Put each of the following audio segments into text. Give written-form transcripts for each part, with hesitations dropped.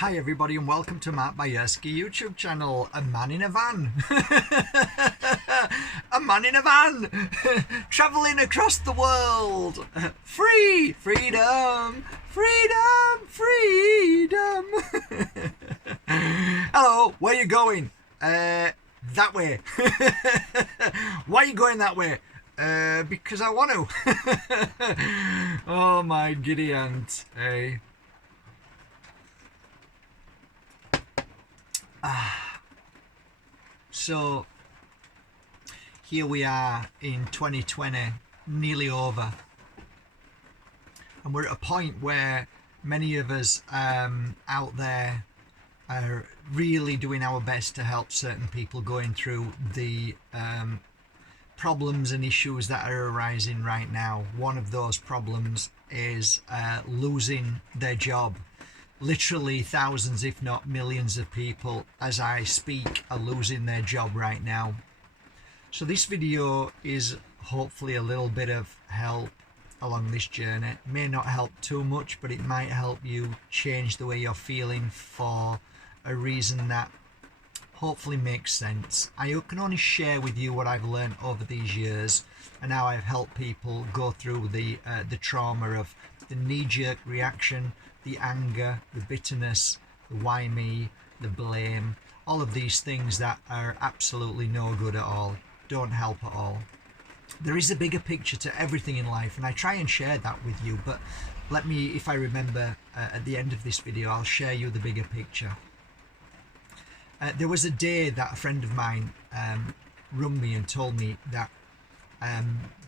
Hi everybody and welcome to Matt Bajerski YouTube channel. A man in a van. A man in a van. Travelling across the world. Free. Freedom. Freedom. Freedom. Hello, where you going? That way. Why are you going that way? Because I want to. Oh my giddy aunt. Hey. So here we are in 2020, nearly over, and we're at a point where many of us out there are really doing our best to help certain people going through the problems and issues that are arising right now. One of those problems is losing their job. Literally thousands, if not millions of people as I speak are losing their job right now. So this video is hopefully a little bit of help along this journey. It may not help too much, but it might help you change the way you're feeling for a reason that hopefully makes sense. I can only share with you what I've learned over these years and how I've helped people go through the trauma of the knee-jerk reaction, the anger, the bitterness, the why me, the blame, all of these things that are absolutely no good at all, don't help at all. There is a bigger picture to everything in life, and I try and share that with you, but let me, if I remember at the end of this video, I'll share you the bigger picture. There was a day that a friend of mine rung me and told me that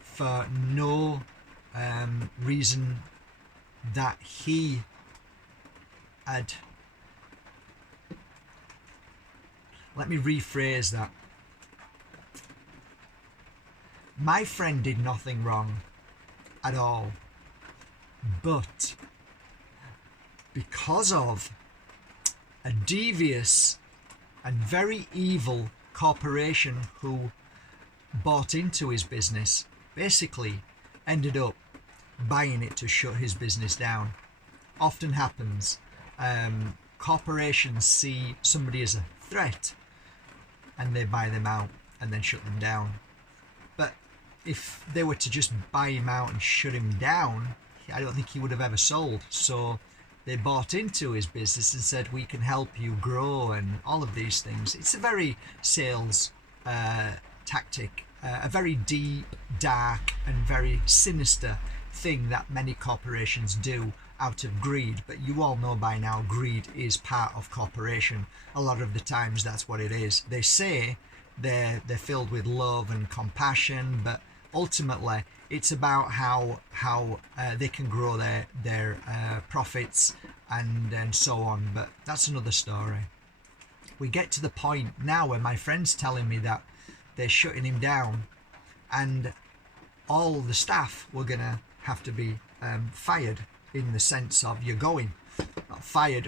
for no reason that he had, let me rephrase that. My friend did nothing wrong at all, but because of a devious and very evil corporation who bought into his business, basically ended up buying it to shut his business down. Often happens. Corporations see somebody as a threat and they buy them out and then shut them down. But if they were to just buy him out and shut him down, I don't think he would have ever sold. So they bought into his business and said, we can help you grow and all of these things. It's a very sales tactic, a very deep, dark and very sinister thing that many corporations do out of greed. But you all know by now, greed is part of corporation. A lot of the times that's what it is. They say they're filled with love and compassion, but ultimately it's about how they can grow their profits and so on. But that's another story. We get to the point now where my friend's telling me that they're shutting him down and all the staff were gonna have to be fired, in the sense of you're going, not fired,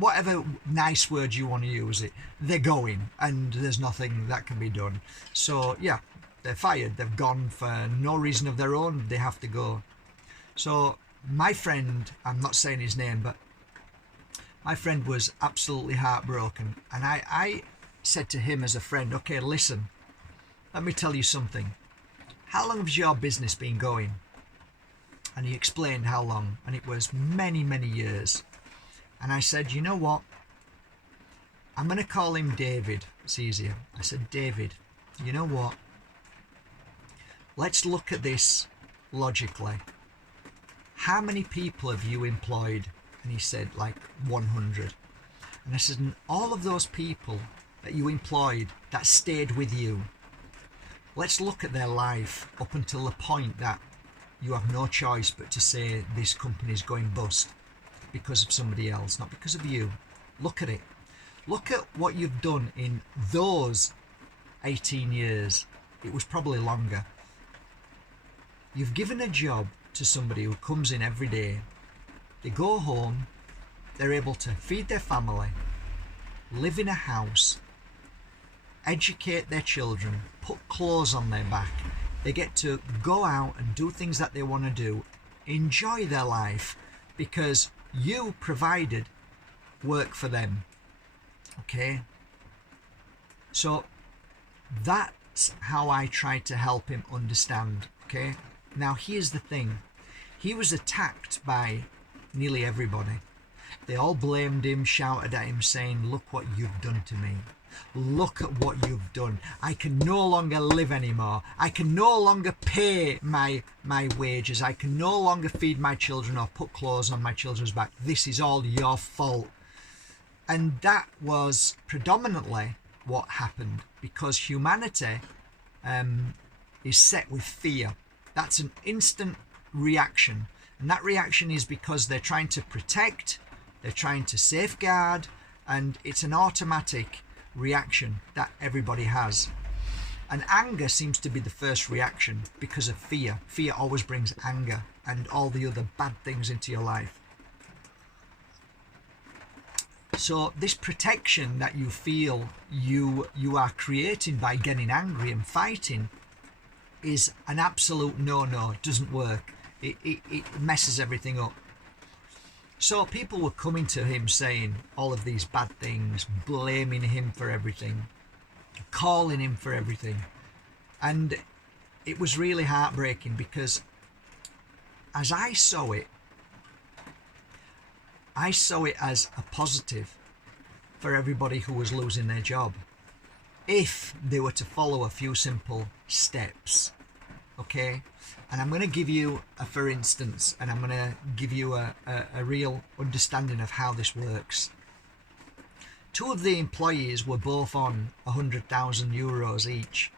whatever nice word you want to use it, they're going and there's nothing that can be done. So yeah, they're fired, they've gone for no reason of their own, they have to go. So my friend, I'm not saying his name, but my friend was absolutely heartbroken, and I said to him as a friend, okay, listen, let me tell you something. How long has your business been going? And he explained how long, and it was many, many years. And I said, you know what? I'm going to call him David. It's easier. I said, David, you know what? Let's look at this logically. How many people have you employed? And he said, like 100. And I said, and all of those people that you employed that stayed with you, let's look at their life up until the point that you have no choice but to say this company is going bust because of somebody else, not because of you. Look at it. Look at what you've done in those 18 years. It was probably longer. You've given a job to somebody who comes in every day. They go home, they're able to feed their family, live in a house, educate their children, put clothes on their back. They get to go out and do things that they want to do, enjoy their life, because you provided work for them. Okay, so that's how I tried to help him understand. Okay, now here's the thing. He was attacked by nearly everybody. They all blamed him, shouted at him, saying, look what you've done to me. Look at what you've done. I can no longer live anymore. I can no longer pay my wages. I can no longer feed my children or put clothes on my children's back. This is all your fault. And that was predominantly what happened, because humanity is set with fear. That's an instant reaction. And that reaction is because they're trying to protect, they're trying to safeguard, and it's an automatic reaction that everybody has. And anger seems to be the first reaction because of fear. Fear always brings anger and all the other bad things into your life. So this protection that you feel you are creating by getting angry and fighting is an absolute no-no. It doesn't work. It messes everything up. So people were coming to him saying all of these bad things, blaming him for everything, calling him for everything. And it was really heartbreaking, because as I saw it as a positive for everybody who was losing their job, if they were to follow a few simple steps. Okay, and I'm going to give you a for instance, and I'm going to give you a real understanding of how this works. Two of the employees were both on 100,000 euros each,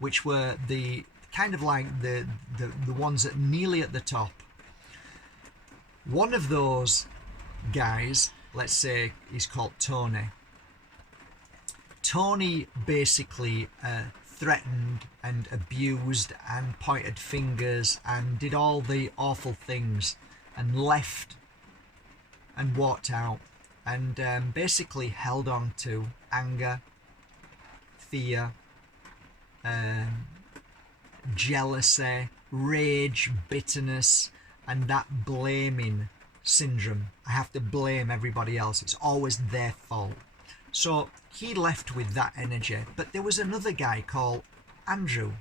which were the kind of like the ones that nearly at the top. One of those guys, let's say he's called Tony. Tony basically threatened and abused and pointed fingers and did all the awful things and left and walked out, and basically held on to anger, fear, jealousy, rage, bitterness, and that blaming syndrome. I have to blame everybody else. It's always their fault. So he left with that energy. But there was another guy called Andrew.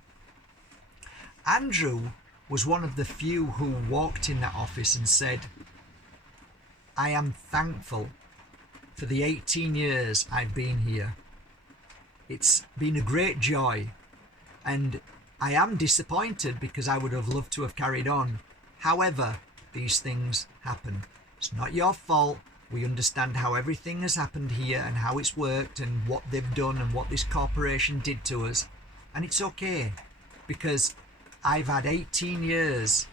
Andrew was one of the few who walked in that office and said, I am thankful for the 18 years I've been here. It's been a great joy, and I am disappointed because I would have loved to have carried on. However, these things happen. It's not your fault. We understand how everything has happened here and how it's worked and what they've done and what this corporation did to us. And it's okay, because I've had 18 years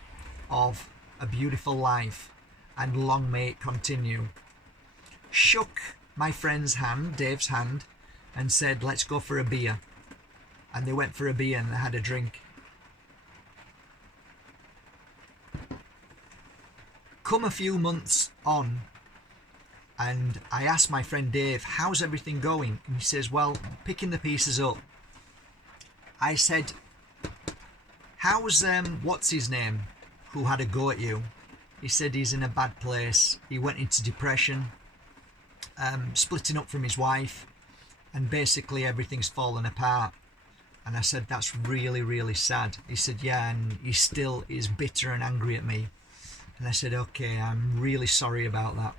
of a beautiful life, and long may it continue. Shook my friend's hand, Dave's hand, and said, let's go for a beer. And they went for a beer and they had a drink. Come a few months on, and I asked my friend Dave, how's everything going? And he says, well, picking the pieces up. I said, how's what's his name, who had a go at you? He said he's in a bad place. He went into depression, splitting up from his wife, and basically everything's fallen apart. And I said, that's really, really sad. He said, yeah, and he still is bitter and angry at me. And I said, okay, I'm really sorry about that.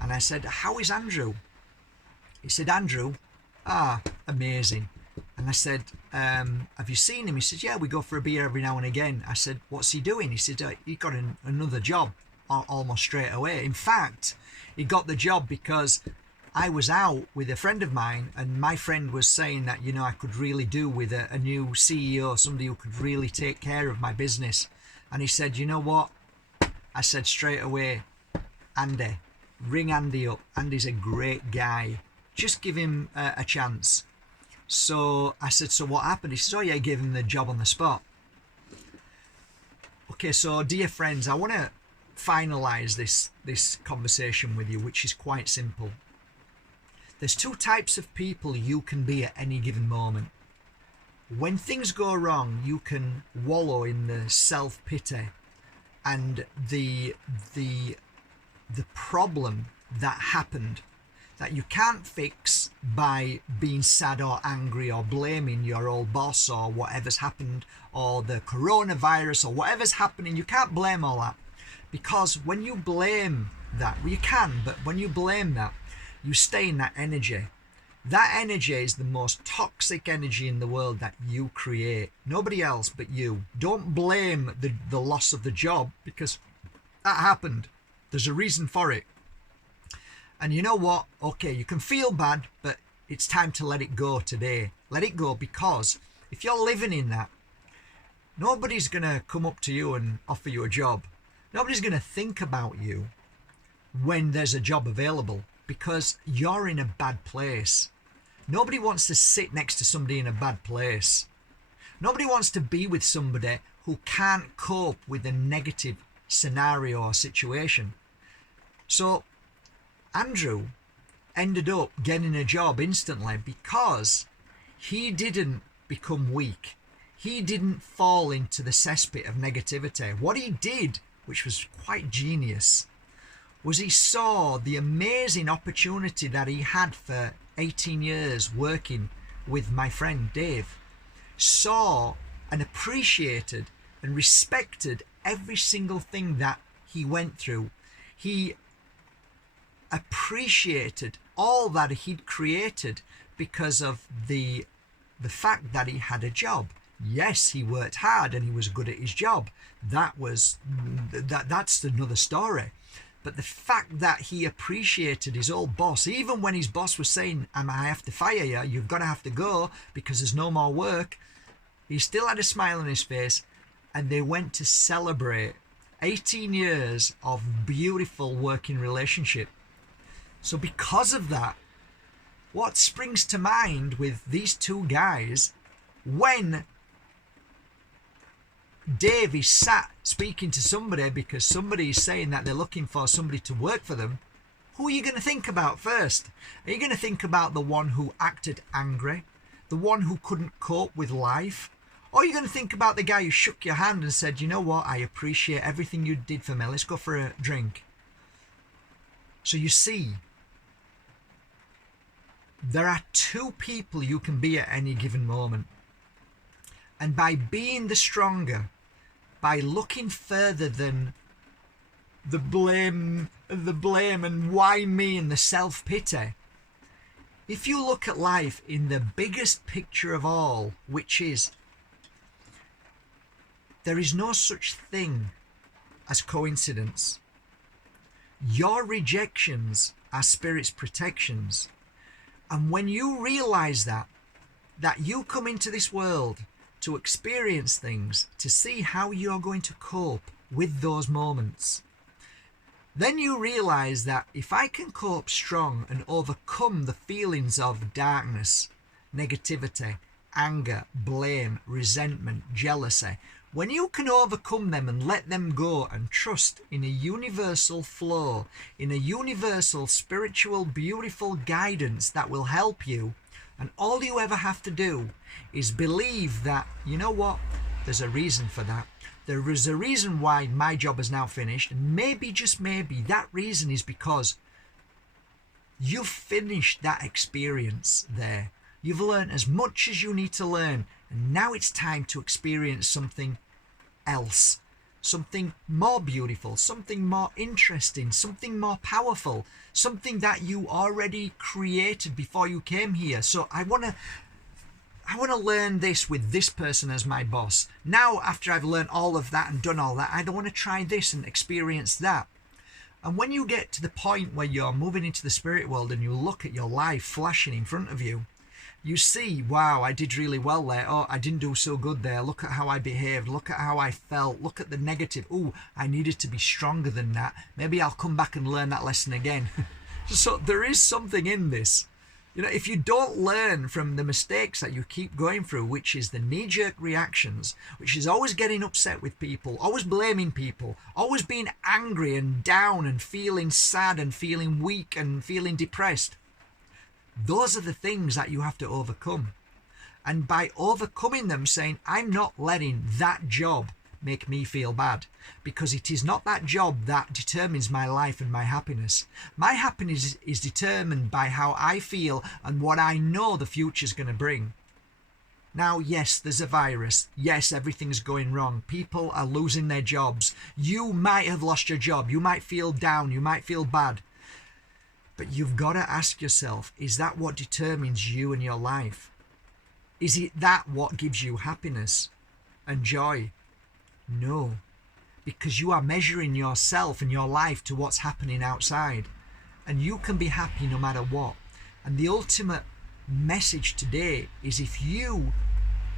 And I said, how is Andrew? He said, Andrew? Amazing. And I said, have you seen him? He said, yeah, we go for a beer every now and again. I said, what's he doing? He said, he got another job almost straight away. In fact, he got the job because I was out with a friend of mine, and my friend was saying that, you know, I could really do with a new CEO, somebody who could really take care of my business. And he said, you know what? I said straight away, Andy, ring Andy up. Andy's a great guy. Just give him a chance. So I said, so what happened? He says, oh yeah, I gave him the job on the spot. Okay, so dear friends, I want to finalize this conversation with you, which is quite simple. There's two types of people you can be at any given moment. When things go wrong, you can wallow in the self-pity and the problem that happened that you can't fix by being sad or angry or blaming your old boss or whatever's happened or the coronavirus or whatever's happening. You can't blame all that, because when you blame that, well, you can, but when you blame that, you stay in that energy. That energy is the most toxic energy in the world that you create. Nobody else but you. Don't blame the loss of the job, because that happened. There's a reason for it. And you know what? Okay, you can feel bad, but it's time to let it go today. Let it go, because if you're living in that, nobody's going to come up to you and offer you a job. Nobody's going to think about you when there's a job available, because you're in a bad place. Nobody wants to sit next to somebody in a bad place. Nobody wants to be with somebody who can't cope with a negative scenario or situation. So Andrew ended up getting a job instantly because he didn't become weak. He didn't fall into the cesspit of negativity. What he did, which was quite genius, was he saw the amazing opportunity that he had for 18 years working with my friend Dave, saw and appreciated and respected every single thing that he went through. He appreciated all that he'd created because of the fact that he had a job. Yes, he worked hard and he was good at his job. That's another story. But the fact that he appreciated his old boss, even when his boss was saying, I have to fire you, you've got to have to go because there's no more work, he still had a smile on his face, and they went to celebrate 18 years of beautiful working relationship. So because of that, what springs to mind with these two guys, when Dave is sat speaking to somebody because somebody is saying that they're looking for somebody to work for them, who are you going to think about first? Are you going to think about the one who acted angry, the one who couldn't cope with life? Or are you going to think about the guy who shook your hand and said, you know what, I appreciate everything you did for me, let's go for a drink? So you see, there are two people you can be at any given moment. And by being the stronger, by looking further than the blame and why me and the self-pity, if you look at life in the biggest picture of all, which is there is no such thing as coincidence. Your rejections are Spirit's protections. And when you realize that you come into this world to experience things, to see how you're going to cope with those moments, then you realize that if I can cope strong and overcome the feelings of darkness, negativity, anger, blame, resentment, jealousy, when you can overcome them and let them go and trust in a universal flow, in a universal spiritual beautiful guidance that will help you, and all you ever have to do is believe that, you know what, there's a reason for that. There is a reason why my job is now finished, and maybe, just maybe, that reason is because you've finished that experience there. You've learned as much as you need to learn, and now it's time to experience something else, something more beautiful, something more interesting, something more powerful, something that you already created before you came here. So I want to learn this with this person as my boss. Now, after I've learned all of that and done all that, I don't want to try this and experience that. And when you get to the point where you're moving into the spirit world and you look at your life flashing in front of you, you see, wow, I did really well there. Oh, I didn't do so good there. Look at how I behaved. Look at how I felt. Look at the negative. Oh, I needed to be stronger than that. Maybe I'll come back and learn that lesson again. So there is something in this. You know, if you don't learn from the mistakes that you keep going through, which is the knee-jerk reactions, which is always getting upset with people, always blaming people, always being angry and down and feeling sad and feeling weak and feeling depressed, those are the things that you have to overcome. And by overcoming them, saying, I'm not letting that job make me feel bad, because it is not that job that determines my life and my happiness. My happiness is determined by how I feel and what I know the future's going to bring. Now, yes, there's a virus. Yes, everything's going wrong. People are losing their jobs. You might have lost your job. You might feel down. You might feel bad. But you've got to ask yourself, is that what determines you and your life? Is it that what gives you happiness and joy? No, because you are measuring yourself and your life to what's happening outside. And you can be happy no matter what. And the ultimate message today is, if you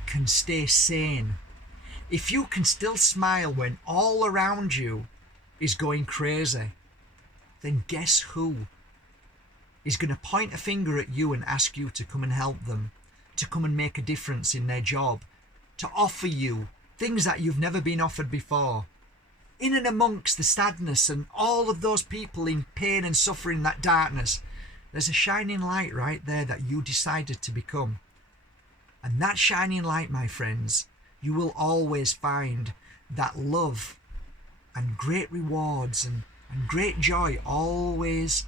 can stay sane, if you can still smile when all around you is going crazy, then guess who is going to point a finger at you and ask you to come and help them, to come and make a difference in their job, to offer you things that you've never been offered before. In and amongst the sadness and all of those people in pain and suffering, that darkness, there's a shining light right there that you decided to become. And that shining light, my friends, you will always find that love and great rewards and great joy always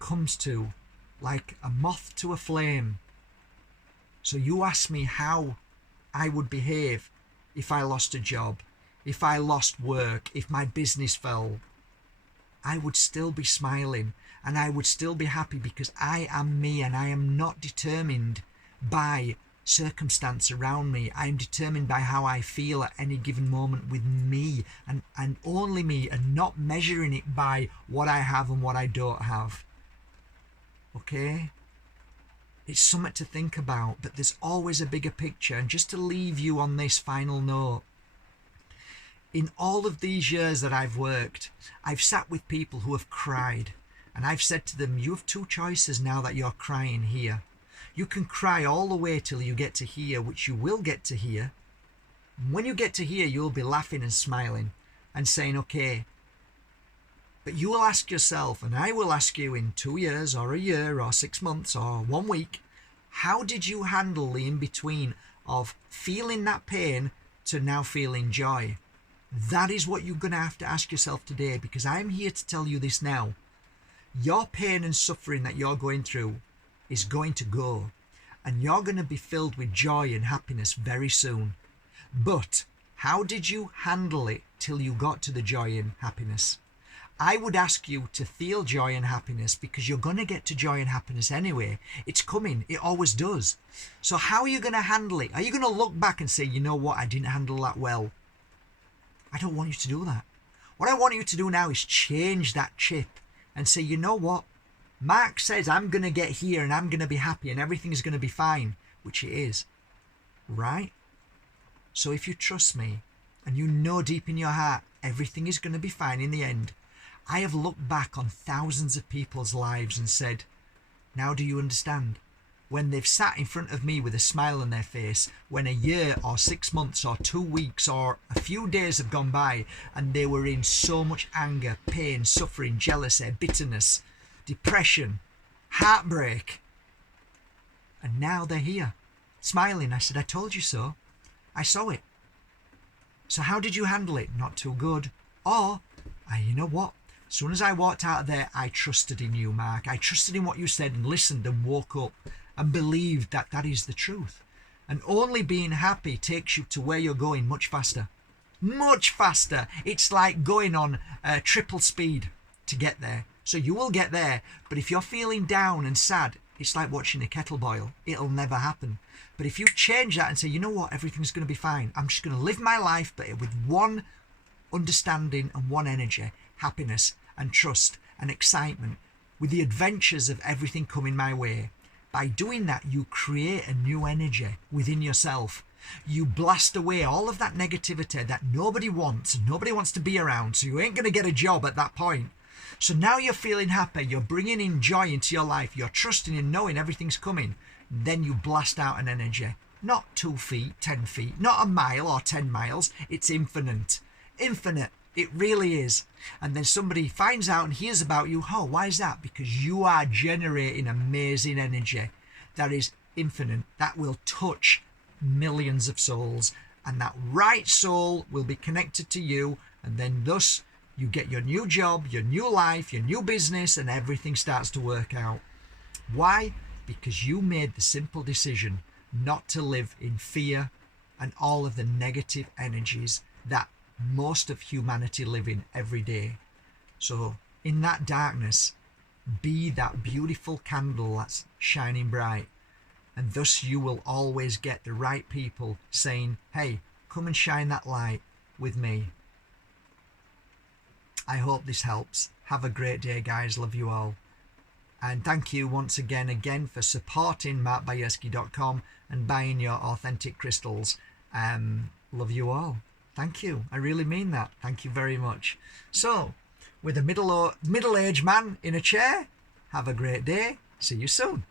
comes to like a moth to a flame. So you ask me how I would behave if I lost a job, if I lost work, if my business fell. I would still be smiling and I would still be happy, because I am me and I am not determined by circumstance around me. I am determined by how I feel at any given moment with me and only me, and not measuring it by what I have and what I don't have. Okay? It's something to think about, but there's always a bigger picture. And just to leave you on this final note, in all of these years that I've worked, I've sat with people who have cried, and I've said to them, you have two choices now that you're crying here. You can cry all the way till you get to here, which you will get to here. When you get to here, you'll be laughing and smiling and saying, okay. But you will ask yourself, and I will ask you in 2 years or a year or 6 months or 1 week, how did you handle the in-between of feeling that pain to now feeling joy? That is what you're going to have to ask yourself today, because I'm here to tell you this now. Your pain and suffering that you're going through is going to go, and you're going to be filled with joy and happiness very soon. But how did you handle it till you got to the joy and happiness? I would ask you to feel joy and happiness, because you're going to get to joy and happiness anyway. It's coming. It always does. So how are you going to handle it? Are you going to look back and say, you know what, I didn't handle that well? I don't want you to do that. What I want you to do now is change that chip and say, you know what? Mark says I'm going to get here and I'm going to be happy and everything is going to be fine, which it is. Right? So if you trust me and you know deep in your heart everything is going to be fine in the end, I have looked back on thousands of people's lives and said, now do you understand? When they've sat in front of me with a smile on their face, when a year or 6 months or 2 weeks or a few days have gone by and they were in so much anger, pain, suffering, jealousy, bitterness, depression, heartbreak, and now they're here, smiling. I said, I told you so. I saw it. So how did you handle it? Not too good. Or, you know what? As soon as I walked out of there, I trusted in you, Mark. I trusted in what you said and listened and woke up and believed that that is the truth. And only being happy takes you to where you're going much faster. Much faster. It's like going on triple speed to get there. So you will get there. But if you're feeling down and sad, it's like watching a kettle boil. It'll never happen. But if you change that and say, you know what, everything's going to be fine. I'm just going to live my life, but with one understanding and one energy, happiness and trust and excitement, with the adventures of everything coming my way. By doing that, you create a new energy within yourself. You blast away all of that negativity that nobody wants and nobody wants to be around, so you ain't going to get a job at that point. So now you're feeling happy, you're bringing in joy into your life, you're trusting and knowing everything's coming. Then you blast out an energy. Not 2 feet, 10 feet, not a mile or 10 miles. It's infinite. Infinite. It really is. And then somebody finds out and hears about you. Oh, why is that? Because you are generating amazing energy that is infinite, that will touch millions of souls and that right soul will be connected to you, and then thus you get your new job, your new life, your new business, and everything starts to work out. Why? Because you made the simple decision not to live in fear and all of the negative energies that most of humanity live in every day. So in that darkness, be that beautiful candle that's shining bright, and thus you will always get the right people saying, hey, come and shine that light with me. I hope this helps. Have a great day, guys. Love you all. And thank you once again for supporting markbajerski.com and buying your authentic crystals. Love you all. Thank you. I really mean that. Thank you very much. So, with a middle-aged man in a chair, have a great day. See you soon.